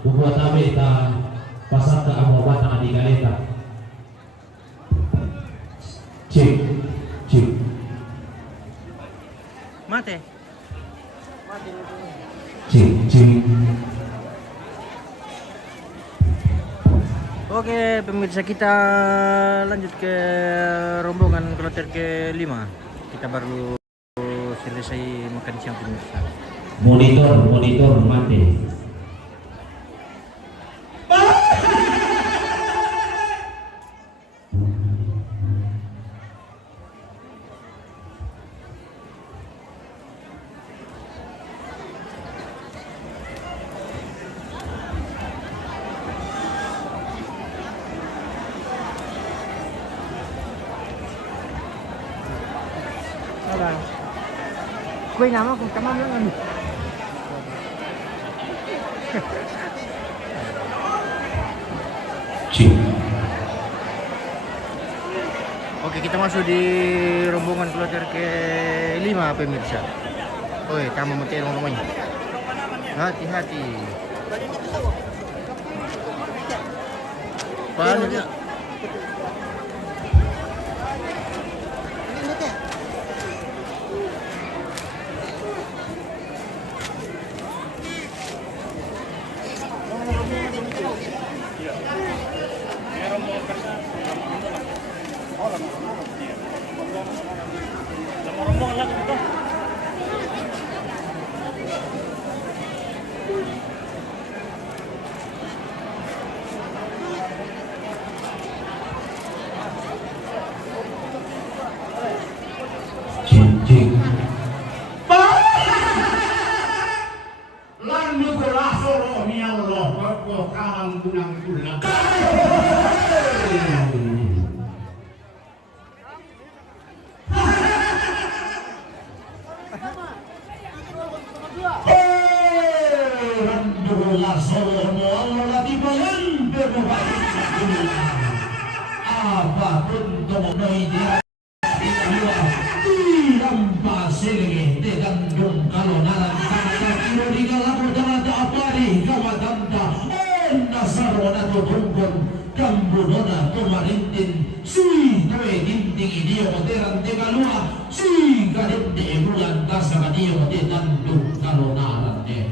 bubuat tabe ta pasar ke amo batang di kaleta. Cik, cik. Mate. Cik, cik. Oke, pemirsa, kita lanjut ke rombongan kloter ke-5. Kita baru selesai makan siang, pemirsa. Monitor mati. Kue nama kung tamam lang ano. Cik. Oke, kita masuk di rombongan kloter ke-5, pemirsa. Oi, kamu mati ngomongnya. Hati-hati. Paano niya? Cik. Lalu kuraso roh ni Allah, kau kalang gunang tulang. Alhamdulillah, solomo Allah lagi bayan berbaik. Apapun tomoy dia. Silih de gandung kalau naran kata kilo di galako damata apari kawadanta nasarona to tungkon kambunona to marindin sui toe ginting idio moderan de galua sui garin de bulan kasa kadio de gandung kalau naran de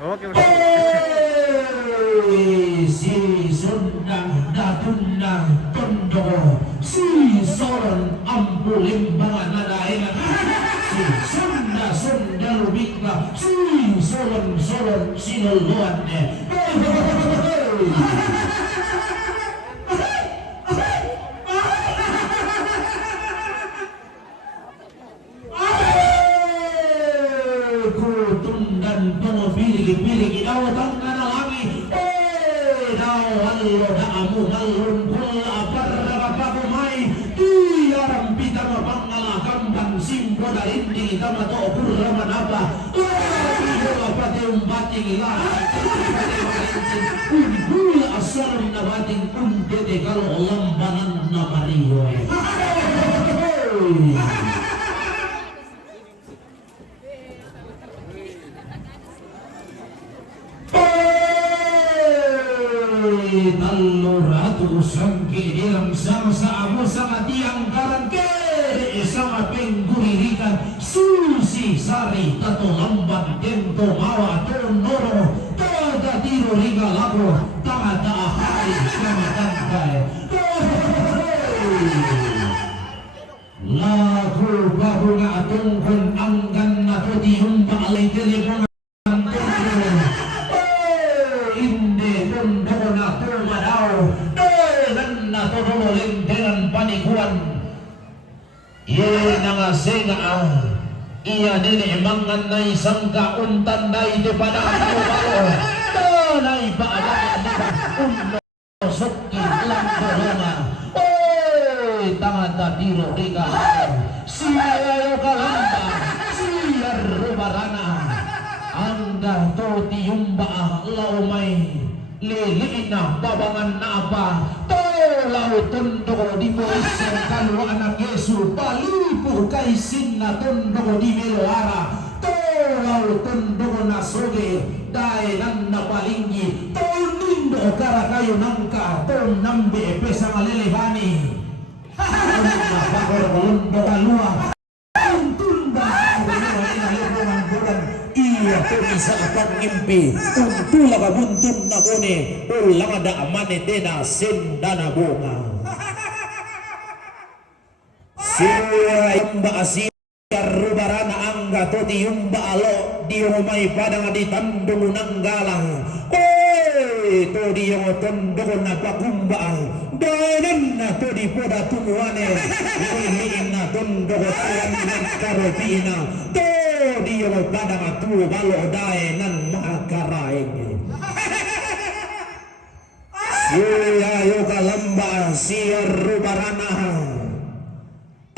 Oke, si sundang datundang tondo si soron ambulimbangan nadaingan si sunda rubikna si soron sinuluan kutundan tomo pilih dawatan kana lagi dawallo daamu ngalun kula parrapaku mai tiaram pitama pangala kambang simbo darindi tama to kurrama napa apa teumbating ilah unbul asalam nabating undete kalau lambanan namariyo taluratu sangki dalam sama amo sama tiang karangke sama pengguririkan susi sari tato lamban dento mawa tonoro tada tiro riga lago tada ahari sama tangkai lagu bahu nga tungkon anggan na to diumba alay telepon iya nini mangan na isang kauntan na ito pa na ako malo tanay pa alam nila unosok lang corona oy tangata tiro rika siya kalamba siya rubarana anda to tiyumba laumay liliin na babangan na apa lautun doko di poison kalau anak Yesus palipu kaisin na tundoko di meloara to lautun doko nasoge dai nan na palinggi to nindo kara kayo nangka to nambe pesa malelebani na bakor kolondo kalua tunda iya to bisa pangimpi untula ka buntun na kone ulang ada amanete na sendana bunga siya imba asiyar rubarana angga to di umba alo di umay padang di tandung ng galang to di yung tandung na pakumba danan na to di poda tumuane iliin na tandung tuwan ng karupina to di yung padang tu balo dae nan makaraing siya yung kalamba siya rubarana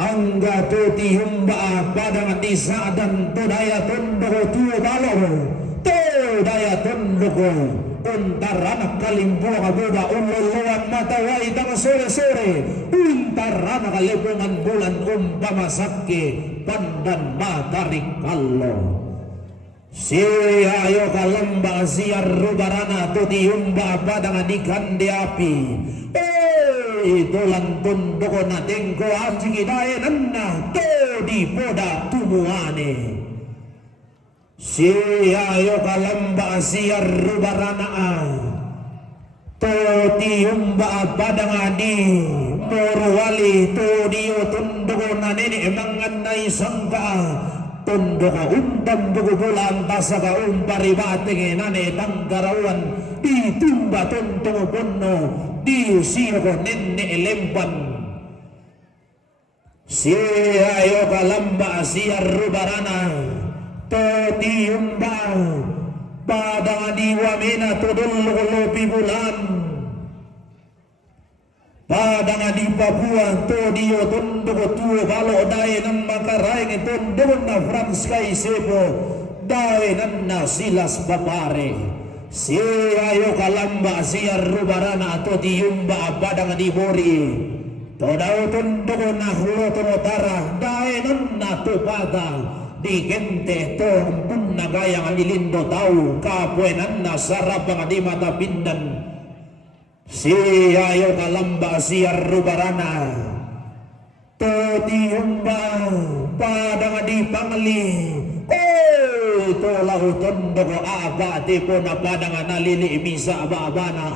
angga tuti humba padang di saadan to daya tundoko tuo balo to daya tundoko untarana kalimbo kabuba ululuan matawai tang sore-sore untarana kalipungan bulan umpamasake pandan matarik kallo siya ayo kalamba siya rubarana tuti humba padang di kande api itulang tundoko na tengko asing idae nanna to di poda tumuane siya yo kalamba siya rubarana to di umba padang adi morwali to di tundoko na nene emangan na isangka tundoko undang buku bulan tasaka umparibating nane tanggarawan di tumba tundoko punno di siya ko nene lempan siya yo kalamba siya rubarana to di umba padang di wamena to dululupi bulan padang di Papua to di tundoko tuo balo dae ng makaraing tundoko na Franz kay Sebo dae ng nasilas papare siya yo kalamba siya rubarana to di umba padang di Bori to daw tundoko na huloto notara dae ng natupada di gente to pun nagayang anilindo tau kapwenan na sarap ang di matapindan siya yo kalamba siya rubarana to di umba padang di Pangli to lauton doko abati po na padang nalili misa ababana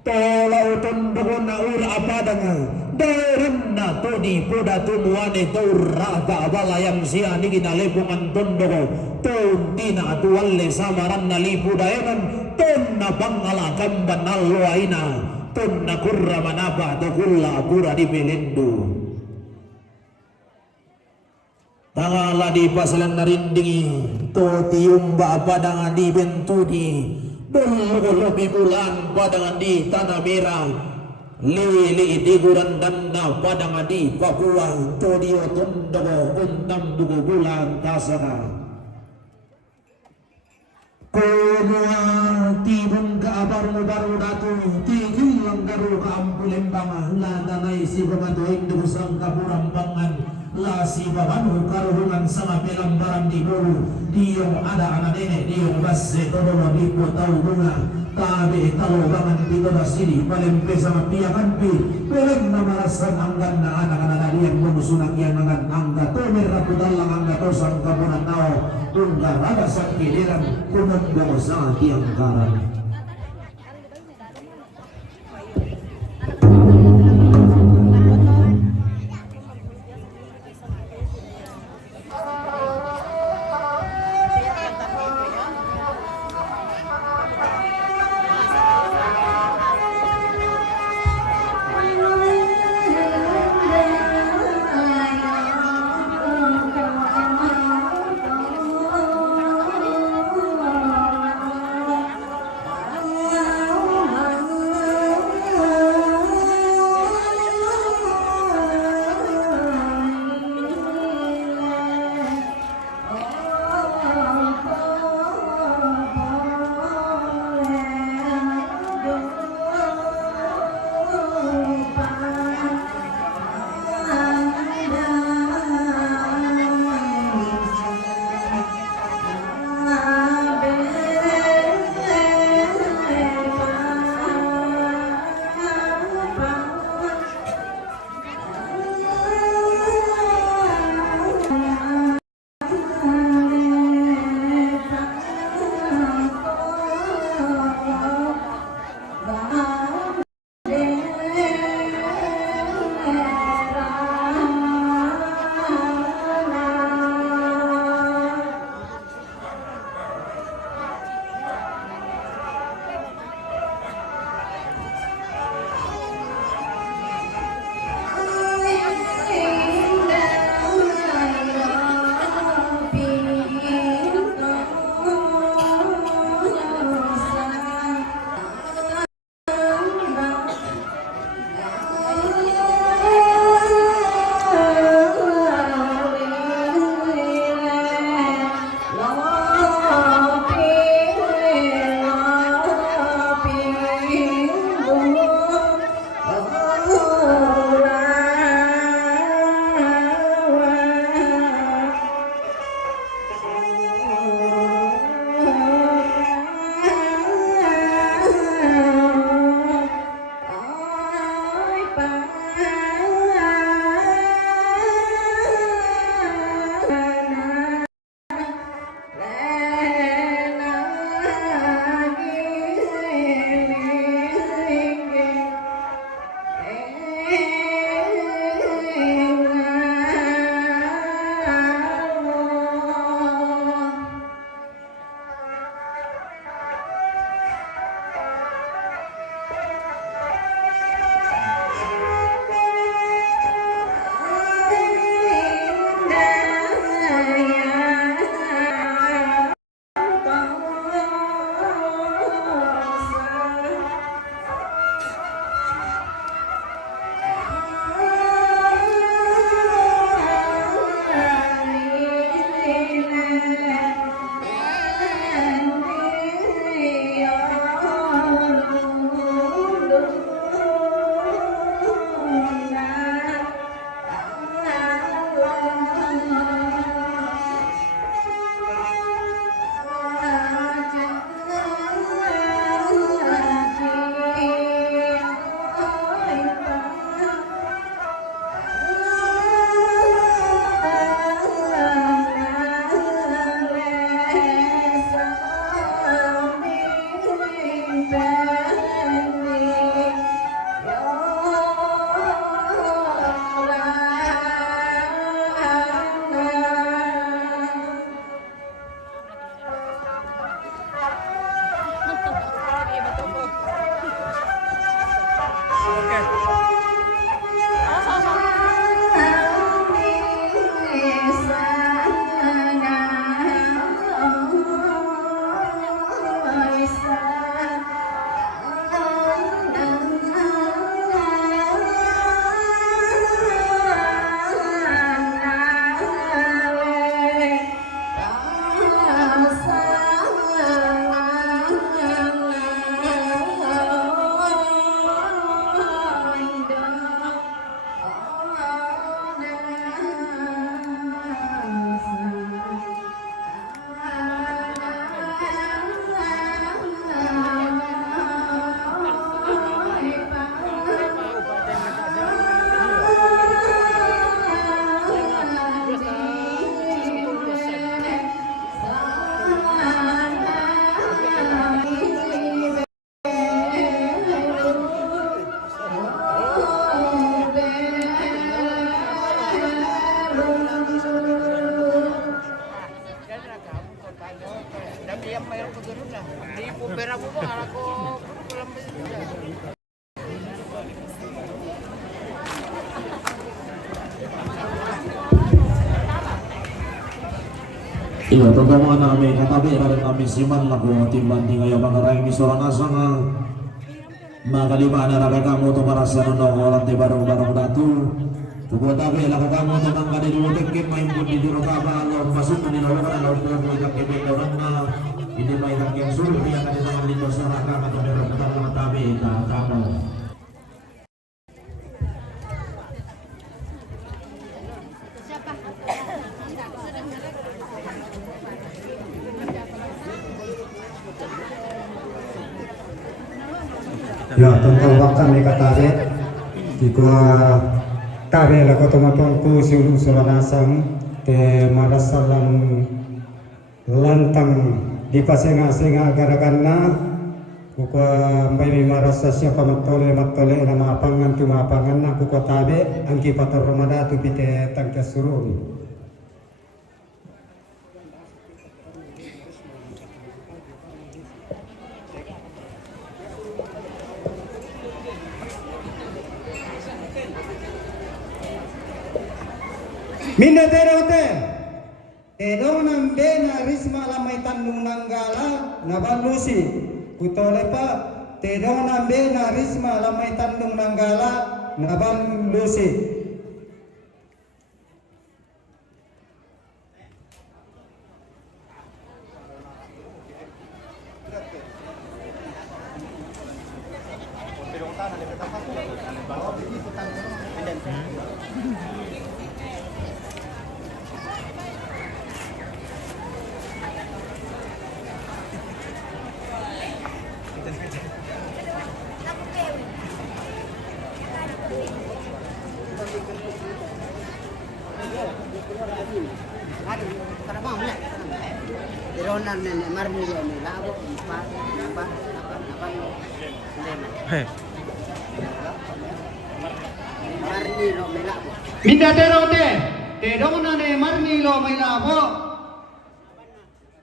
to lauton doko na ura padang darin na to di po da tumuane to rata balayang siya ni kinalipungan tondoko to di na atuwale samaran na lipo daenan ton na pangalakam banalo aina ton na kurra manaba to kulla apura di Belendo tangala di pasalan narindingi to tiumba padang di Bentudi dulu lebih bulan padang di Tanah Merah lili di Gurandanda padang di Papua to dio tondoko untam dugo bulan tasaka kumua tibong kaabar mo baru datu tigil lang garu kaampulimbang ladanay si bamatuing dusang kapurambangan la si babanu karuhungan sama pelambaran di bulu diyong ada anak nenek diyong basse todolo di tau bunga tabi tau bangan di toda sini palempe sama piakan pi peleng na marasan anggan na anak-anak yang memusunak yang nangan angga tomer rapudalang angga tosang kapunan nao tunggal ada sakiliran kunang bangsa tiang karan Iya, pertemuan kami katabi rin kami siman lagu timbang di ngayon pangarang misoran asa nga makalima na raga kamu to marasa nung orang di barong-barong datu tuko tabi laka kamu to nang kadilutik kim main pun di diro kaba alor masuk di lawan alor ko ko itak kebe orang na ini main yang suruh yang ada dalam lino saraka atau merong kata tabi ta kamu. Ya, tentang waktu ni kata dia, jika tabe lah kau teman ku siul suranasang te marasalan lantang di pasenga-senga gara-gara kuko may marasa siya pamatole nama pangan tumapangan na kuko tabe angki pator ramada tu pite tangka surun. Minda terote, edonam bena risma lamai tandung nanggala nabalusi, kutolepa tedonam bena risma lamai tandung nanggala nabalusi. Minda terote, tedonane marni lo mailabo,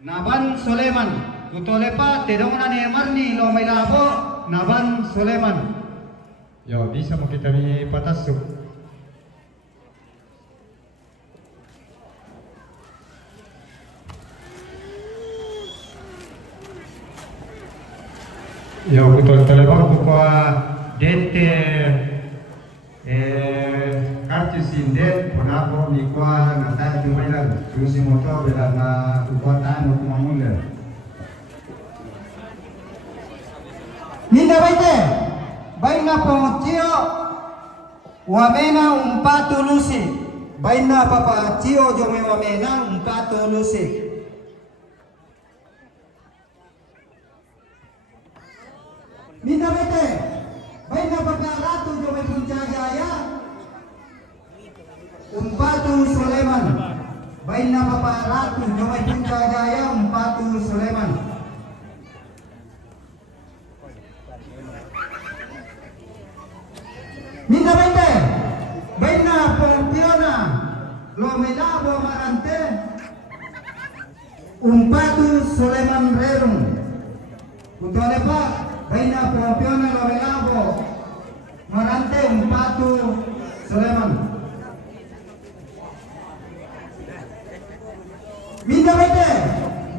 naban Soleman, kutolepa tedonane marni lo mailabo, naban Soleman. Ya bisa mo kita ni patasuk. Ya kutolepa kuko dete kartu sindet ponako mikwa nata jumailan susi moto bela na ukuatan ukumamuler minda baite baina pongtio wamena umpatu lusi baina papa tio jome wamena umpatu lusi minda baite baina papa ratu jome puncajaya Umpatu Sulaiman, baina papa ratu jomai puncajaya Umpatu Sulaiman. Minda baite, baina pompiona, lo melabo marante, Umpatu Sulaiman Rerum. Utole pa, baina pompiona lo melabo marante Umpatu Sulaiman. Minda baite,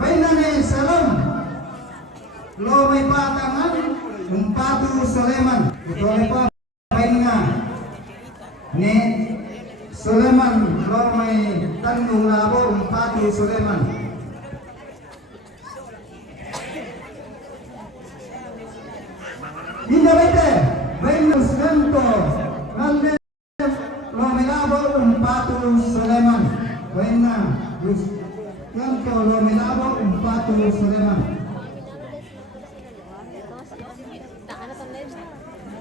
baina ne salam, lo may patangan, Umpatu Sulaiman, utole pa baina ne Sulaiman, lo may tandung labo, Umpatu Sulaiman. Minda baite, baina skanto, nalde lo may labo, Umpatu Sulaiman, baina yang kalau melabo Umpatu Sulaiman.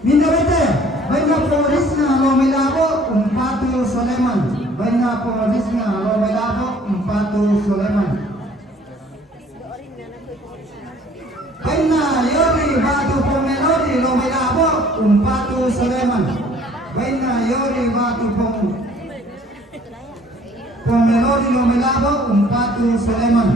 Minda baite, baina polisna lo melabo Umpatu Sulaiman. Baina polisna lo melabo Umpatu Sulaiman. Baina yori batu pomelodi lo melabo Umpatu Sulaiman. Baina yori batu Pomelodi lo melabo Umpatu Sulaiman.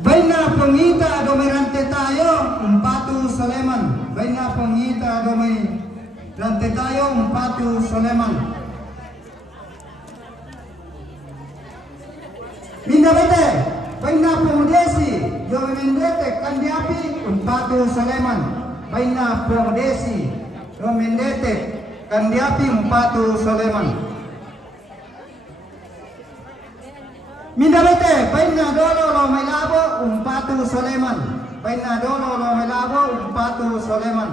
Baina pengita domerante tayo Umpatu Sulaiman. Baina pengita domerante tayo Umpatu Sulaiman. Mindabete, Baina Pomodesi, Jomi Mendete, Kandiapi, Umpatu Soleman. Baina Pomodesi, Jomi Mendete, Kandiapi, Umpatu Soleman. Mindabete, Baina Dolo, Romailabo, Umpatu Soleman. Baina Dolo, Romailabo, Umpatu Soleman.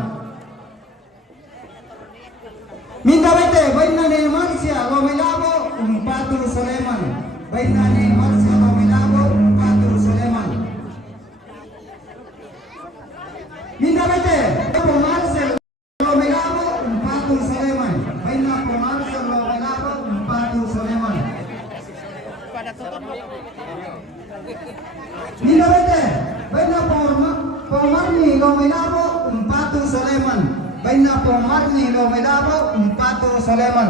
Mindabete, Baina ne Marcia, Romailabo, Umpatu Soleman. Baina ne Marcia, Romailabo, Umpatu Soleman. Mindabete, Marcel, Romailabo, Umpatu Soleman. Baina Marcel, Romailabo, Umpatu Soleman. Mindabete, Baina Pomarni, Romailabo, Umpatu Soleman. Baina Pomarni, Romailabo, Umpatu Soleman.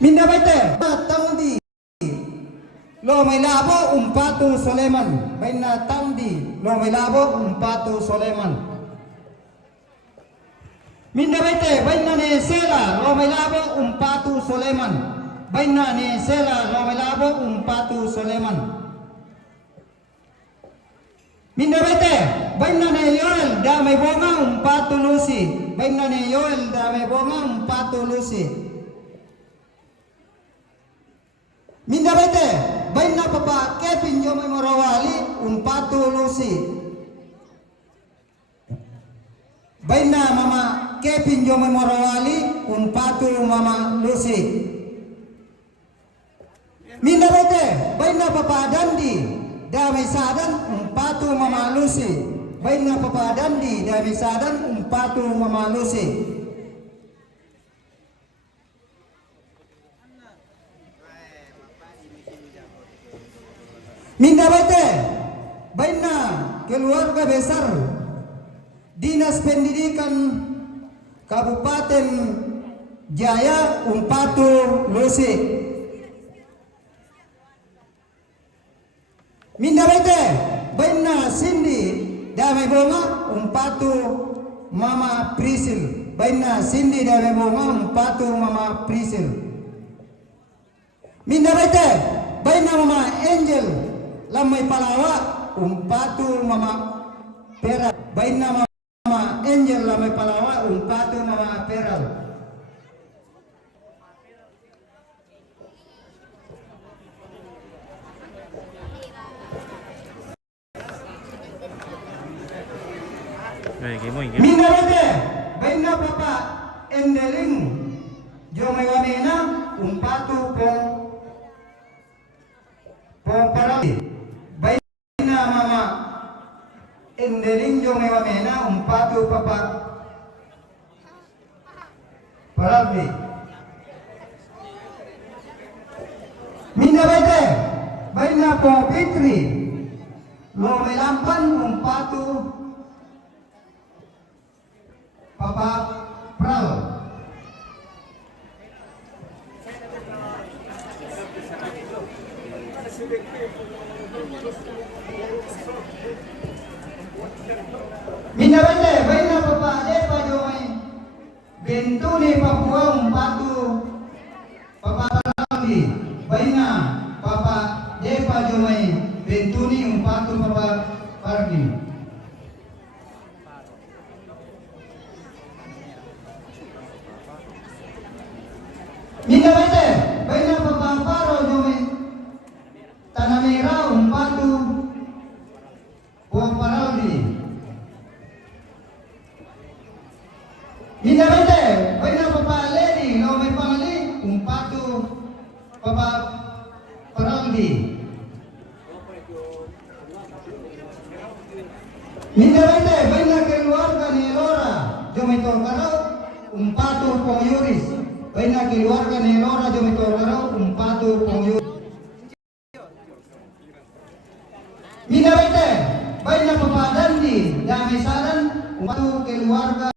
Mindabete, Tangdi, Romailabo, Umpatu Soleman. Baina Tangdi, Romailabo, Umpatu Soleman. Mindabete, Baina ne Sela, Romailabo, Umpatu Soleman. Baina ne Sela, Romailabo, Umpatu Soleman. Mindabete, Baina ne Yoel, Damay Bonga, Umpatu Lucy. Baina ne Yoel, Damay Bonga, Umpatu Lucy. Mindabete, Baina Papa Kevin Yomay Morawali, Umpatu Lucy. Baina Mama Kevin Yomay Morawali, Umpatu Mama Lucy. Mindabete, Baina Papa Dandi, Damay Sadan, Umpatu Mama Lucy. Baina Papa Dandi, Damay Sadan, Umpatu Mama Lucy. Mindabete, Baina keluarga besar Dinas Pendidikan Kabupaten Jaya, Umpatu Lucy. Mindabete, Baina Cindy, Damay Bonga, Umpatu Mama Prisil. Baina Cindy, Damay Bonga, Umpatu Mama Prisil. Mindabete, Baina Mama Angel, Lamay Palawa, Umpatu Mama Peral. Baina Mama Angel, Lamay Palawa, Umpatu Mama Peral. Mindabete, Baina Papa Endeling, Jomay Wamena, Umpatu Pong Parali. Baina Mama Endeling, Jomay Wamena, Umpatu Papa Parali. Mindabete, Baina Pong Pitri, Lomay Lampan, Umpatu Papa Pral. Mindabete, Baina Papa Depa Joy, Bentuni Papua, Umpatu Papa Parali. Baina Papa Depa Joy, Bentuni Umpatu Papa Parali. Mindabete, Baina Papa Paro Joy, Tanamera, Umpatu Pong Parali. Mindabete, Baina Papa Lady, Lomay Pangali, Umpatu Papa Parali. Mindabete, Baina keluarga ni Lora, Jomay Torkarao, Umpatu Pong Yuris. Baina keluarga ni Lora, Jomay Torkarao, Umpatu Pong Yuris. Mindabete, Baina Papa Dandi, Damay Sadan, Umpatu keluarga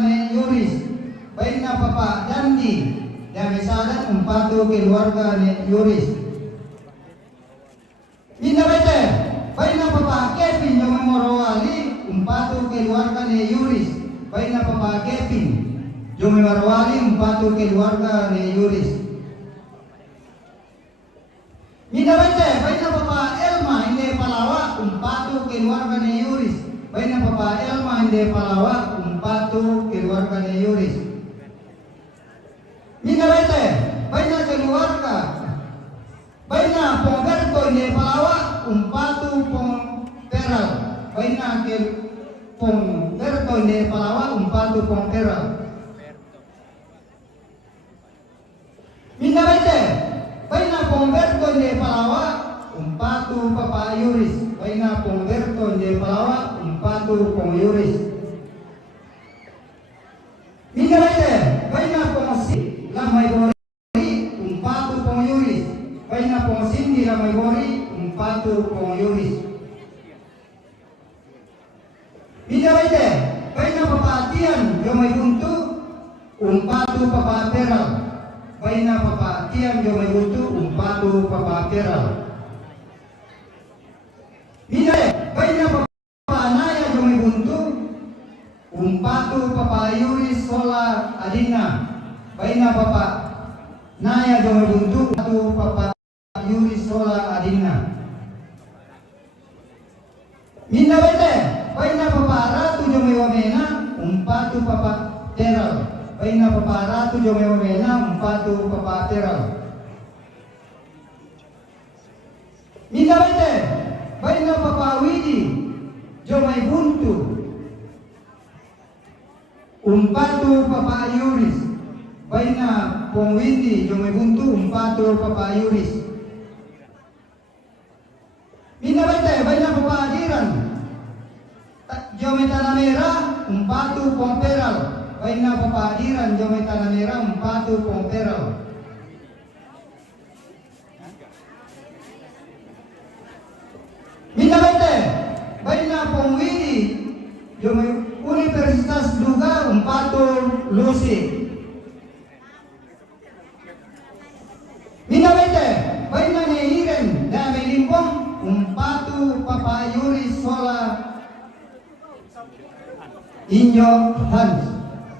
ni Yuris. Baina Papa Dandi, Damay Sadan, Umpatu keluarga ni Yuris. Mindabete, Baina Papa Kevin, Jomay Morawali, Umpatu keluarga ni Yuris. Baina Papa Kevin, Jomay Morawali, Umpatu keluarga ni Yuris. Minawete, baik na Papa Elma hindi palawa, umpatu keluarga ni Yuris. Baik na Papa Elma hindi palawa, umpatu keluarga ni Yuris. Minawete, baik na keluarga. Baik na Pongberto hindi palawa, umpatu pong peral. Baik na Pongberto hindi palawa, umpatu pong peral. Minawete, baik na Pongberto hindi palawa, umpatu Papa Yuris. Baik na Pongberto hindi palawa, umpatu pong Yuris. Minawete, baik na Pongsi lamay bori, umpatu pong Yuris. Baik na Pongsindi lamay bori, umpatu pong Yuris. Minawete, baik na Papa Atian Jomay Buntu, umpatu Papa Peral. Baik na Papa Atian Jomay Buntu, umpatu Papa Peral. Minawete, baik na Papa Anaya Jomay Buntu, umpatu Papa Yuris Sola Adina. Baik na Papa Naya Jomay Buntu, umpatu Papa Yuris Sola Adina. Minawete, baik na Papa Ratu Jomay Wamena, umpatu Papa Teral. Baik na Papa Ratu Jomay Wamena, umpatu Papa Teral. Minawete, baik na Papa Widi Jomay Buntu, umpatu Papa Yuris. Baik na Pong Widi Jomay Buntu, umpatu Papa Yuris. Minawete, baik na Papa Adiran Jomay Tanamera, umpatu Pong Peral. Baik na Papa Adiran Jomay Tanamera, umpatu Pong Peral. Minawete, baik na Pong Widi Jomay Universitas Duga, umpatu Lucy. Minawete, baik na Neiren Damay Limbong, umpatu Papa Yuris Sola Inyo Hans.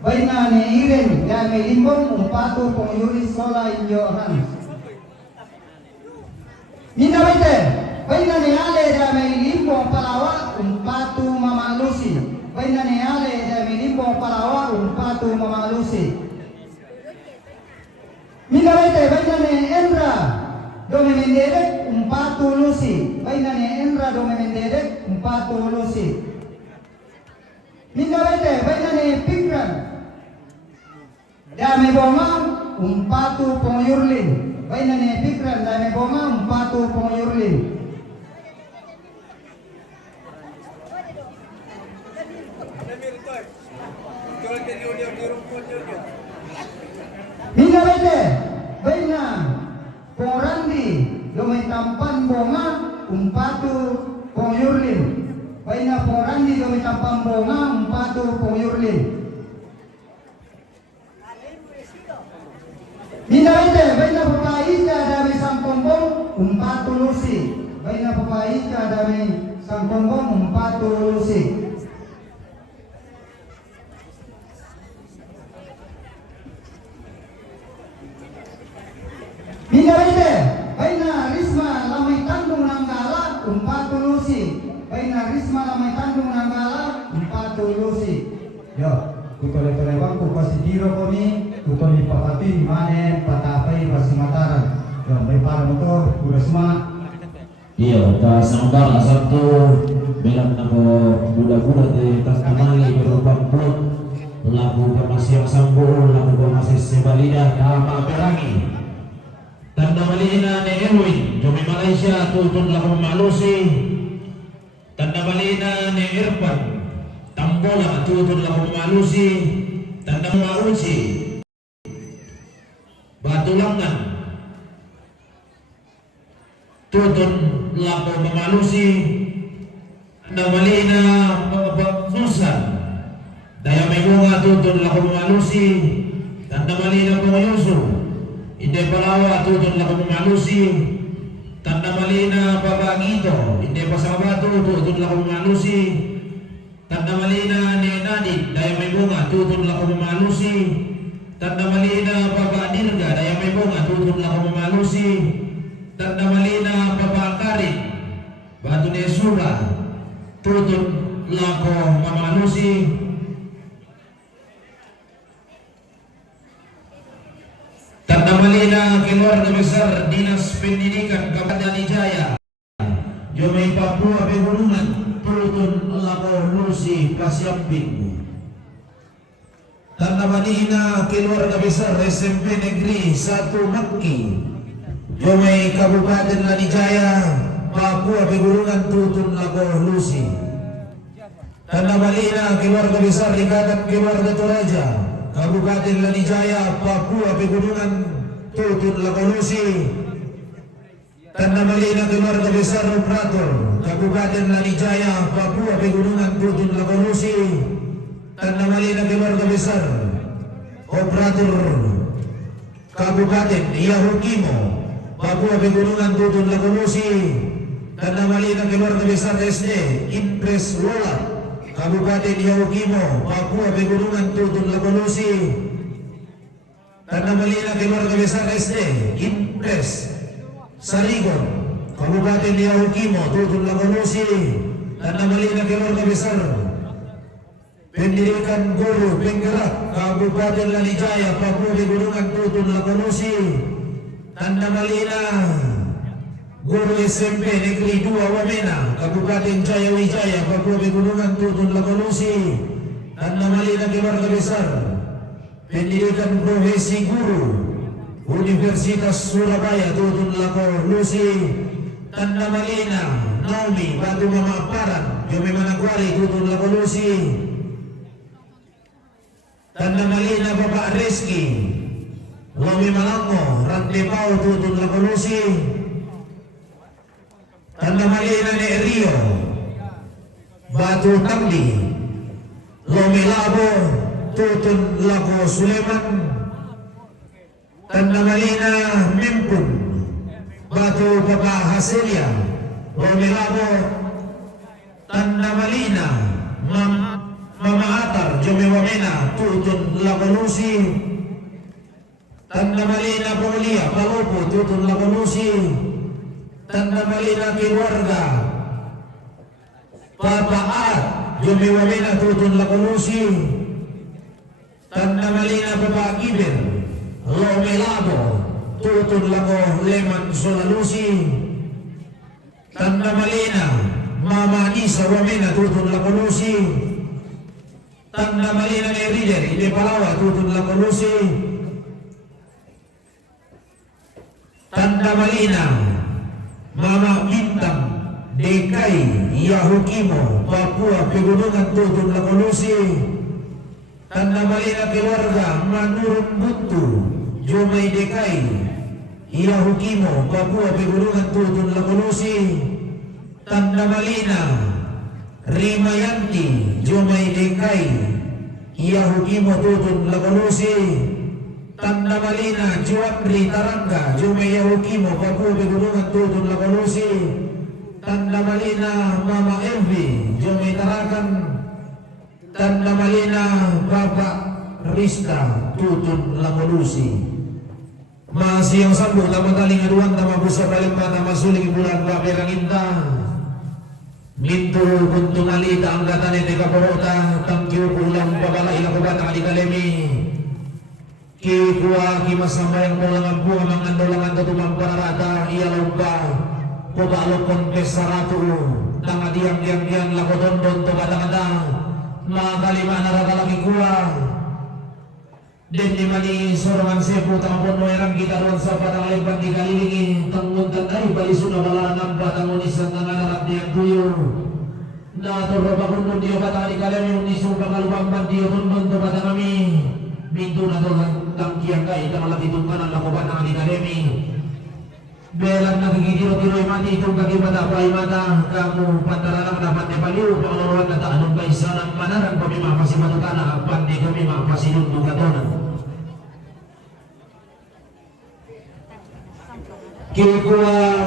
Baik na Neiren Damay Limbong, umpatu Pong Yuris Sola Inyo Hans. Minawete, baik na Ale Damay Limbong Palawa, umpatu Mama Lucy. Baik na Ale Damay Limbong Palawa, umpatu Mama Lucy. Minawete, baik na Endra Dome Mendedek, umpatu Lucy. Baik na Endra Dome Mendedek, umpatu Lucy. Minawete, baik na Pikran Dame Bonga, umpatu Pong Yurlin. Baik na Pikran Dame Bonga, umpatu Pong Yurlin. Minawete, baik na Pong Randi Lumay Tampan Bonga, umpatu Pong Yurlin. Baik na Pong Randi Lumay Tampan Bonga, umpatu Pong Yurlin. Minawete, baik na Papa Ika Dami Sangkombong, umpatu Lucy. Baik na Papa Ika Dami Sangkombong, umpatu Lucy. Minawete, baik na Risma Lamay Tandung Nanggala, umpatu Lucy. Baik na Risma Lamay Tandung Nanggala, umpatu Lucy. Yo, kutole-tole bangku pasti diro kami, kutole papati mane patapai pasti mataran. Yo, may para motor, udah semua. Iya, ta sambal satu bilang nama budak-budak di Tasmali berupa plot lagu pemasiang sambul, lagu pemasih sebalida, nama perangi. Tanda malina ni Erwin, Jomi Malaysia tutun lagu malusi. Tanda malina ni Irfan, Tambola tutun lagu malusi. Tanda Mauci, Batulangan, tutun lagu memalusi. Tanda malina Susan, Daya Megunga tutun lagu memalusi. Tanda malina Yusuf, Inde Palawa tutun lagu memalusi. Tanda malina Babangito, Inde Pasabatu tutun lagu memalusi. Tanda malina ni Nadi, Daya Megunga tutun lagu memalusi. Tanda malina Baba Dirga, Daya Megunga tutun lagu memalusi. Tanda malina Desura tutun lako mamanusi tanda malina keluarga besar Dinas Pendidikan Kabupaten Jaya Jomai Papua Pegunungan tutun lako Lusi Pasiamping tanda malina keluarga besar SMP Negeri 1 Makki Jomai Kabupaten Lanijaya Papua Pegunungan tutun lako Lusi tanda malina keluarga besar Ikatan Keluarga Toraja Kabupaten Lanijaya Papua Pegunungan tutun lako Lusi tanda malina keluarga besar Operator Kabupaten Lanijaya Papua Pegunungan tutun lako Lusi tanda malina keluarga besar Operator Kabupaten Yahukimo Papua Pegunungan tutun lako Lusi tanda malina keluarga besar SD Impres Lola Kabupaten Yahukimo Papua Pegunungan tutun lako Lusi tanda malina keluarga besar SD Impres Sarigon Kabupaten Yahukimo tutun lako Lusi tanda malina keluarga besar Pendidikan Guru Penggerak Kabupaten Lanijaya Papua Pegunungan tutun lako Lusi tanda malina Guru SMP Negeri 2 Wamena Kabupaten Jaya Wijaya Papua Pegunungan tutun lako Lusi tanda malina keluarga besar Pendidikan Profesi Guru Universitas Surabaya tutun lako Lusi tanda malina Naomi Batu Mama Paran Jomai Manakwari tutun lako Lusi tanda malina Bapak Reski Wami Malango Rantepau tutun lako Lusi tanda malina ni Rio Batu Tamdi Lomi Labo tutun lako Suleman tanda malina Mempun Batu Papa Haselia Lomi Labo tanda malina Mama Atar Jomai Wamena tutun lako Lusi tanda malina Paulia Palopo tutun lako Lusi tanda malina keluarga Papa Ad Jomai Wamena tutun lako Lusi tanda malina Papa Kiber Lome Labo tutun lako Leman Sola Lusi tanda malina Mama Nisa Wamena tutun lako Lusi tanda malina ni Rider Ide Palawa tutun lako Lusi tanda malina Mama Bintang DKI Yahukimo Papua Pegunungan tutun lako Lusi tanda malina keluarga Manurun Buntu Jomai DKI Yahukimo Papua Pegunungan tutun lako Lusi tanda malina Rimayanti Jomai DKI Yahukimo tutun lako Lusi tanda malina Juapri Tarangga Jomai Yahukimo Papua Pegunungan tutun lako Lusi tanda malina Mama Elvi Jomai Tarakan tanda malina Bapak Rista tutun lako Lusi masih yang sambung tama taling aduan tama busa kalimba tama suling bulan baperang inta mintu kuntung alita anggatan ete kaporota tangkiu pulang babala ila kubata alikalemi ki kuwa ki masamba yang mulangan buah mangandolangan tutumang pararata iya lomba kubalo kontes saratu tanga diang lakodondon to kata-kata makalima narakalaki kuwa den di mani sorongan sepu tangpon noerang kita ruang sapa tang leban di kalilingi tangmun tangkai bali suna bala nampa tangunisan tanganarap diang tuyur nator robakundun dia kata di kalemi unisu pangalubang bandio tundun to kata kami mintu na to tang kiang kai tang laki tungkanan lakoban ang di kalemi belan nagigidiro-tiro mati itong kakibata pa imata kamu pantarang dapat nepaliw pangaloroan na taanong kaisa ng manarang pamima pasimatutana agpan di kami mapasinundu katonan kikuwa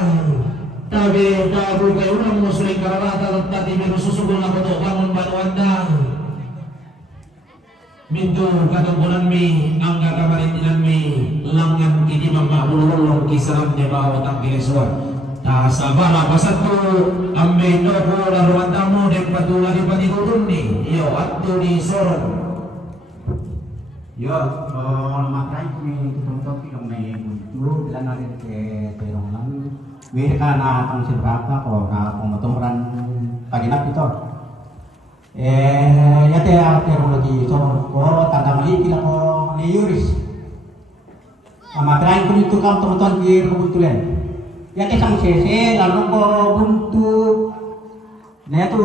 tabi tabu kayo na mo suling kararata at tati miro susugol na ko to kamon banuanda mintu katungkulan mi ang kakamarintinan mi langan kini mamahululong kisaram niya bawat ang kineswa Sabara pasatu ambil nopo laruan tamu dan patula di panitutun ni. Yo atau di sorong. Yo, makanya kami tutup film may buntu bilang narin ke terong lang. Wir ka na tang silbaka ko na pumaturan paginap ito. Yate terong lagi so ko tanda mali bilang ko ni Yuris. Makanya kami tutup teman-teman wir kebetulan. Yate sang sese lalu ko buntu. Nah itu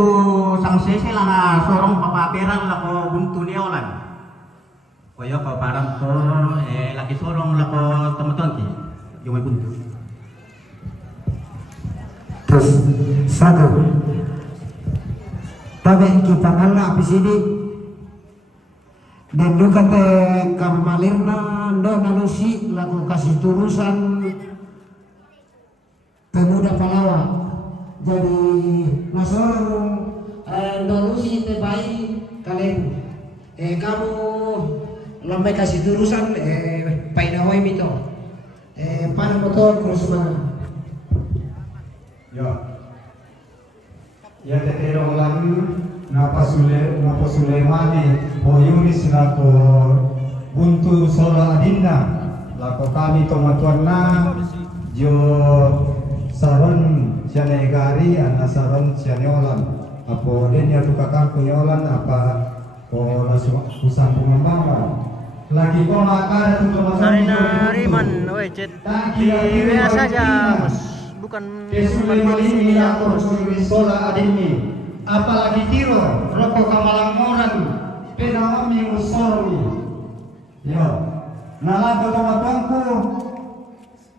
sang sese lah na sorong papaperan lah ko buntu ni olan. Kaya paparang ko lagi sorong lah ko teman-teman ki yung may buntu. Terus satu. Tapi kita ngalah di sini. Dan juga teh kamalirna ndo nalusi lagu kasih turusan pemuda Palawa. Jadi nasorong nalusi teh bayi kalian. Kamu lambai kasih turusan painawai mito. Pada motor terus mana? Yo. Ya terong lang napa Sulaimani o Yunis na ko buntu sola adinna lako kami tomatuan na jo saron siya negari ana saron siya neolan apo den ya tukakang kunyolan apa ko usang pengembang lagi ko makara tu tomatuan Sarina Riman, weh chat di WA saja, bos. Bukan Kesulaiman atur sola adinni apalagi tiro rokok kamalangoran penawami usori yo nalaga tomatuanku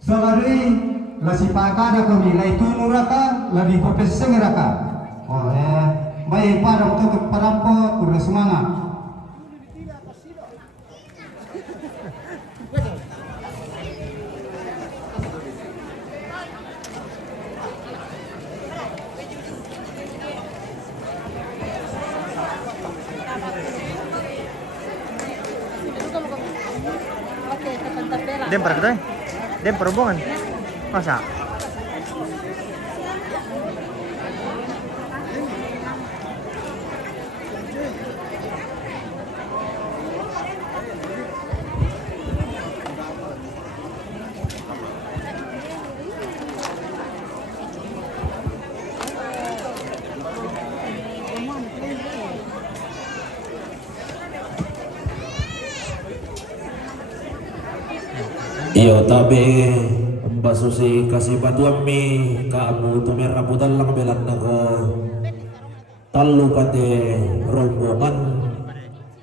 solari lasi pakada kami lai tunuraka labi kopeseng raka baik pada untuk parampo kuda semangat. Dem para kita, dem perhubungan, masa? Iyo tabi Mbak Susi kasih batuan mi kamu tuh meraputan lang belan nako talu pate rombongan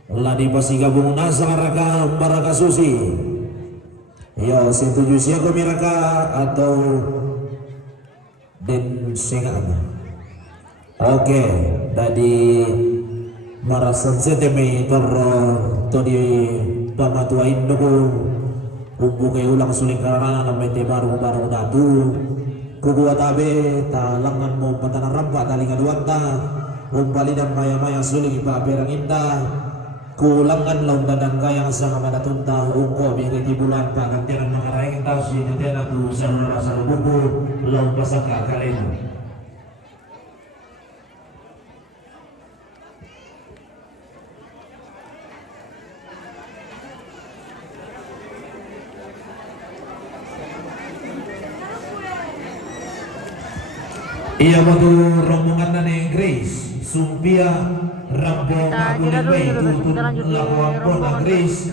ladi pasti gabung nasa raka baraka Susi. Ya setuju siapa miraka atau den sengan. Oke tadi marasan setemi toro tadi pamatuain doko Umbu kayo ulang suling karana na may baru datu kukuha tabi talangan mo patanan rampa talingan wanta umbali dan maya suling ipaperang inda kulangan laun dadang kayang sa madatunta ungko biriti bulan pagantiran mga raing tao si titena tu sa bubu laun pasaka kaleno. Iya waktu rombongan nane Grace Sumpia Rampo Makulin Bay tutun lakuan Grace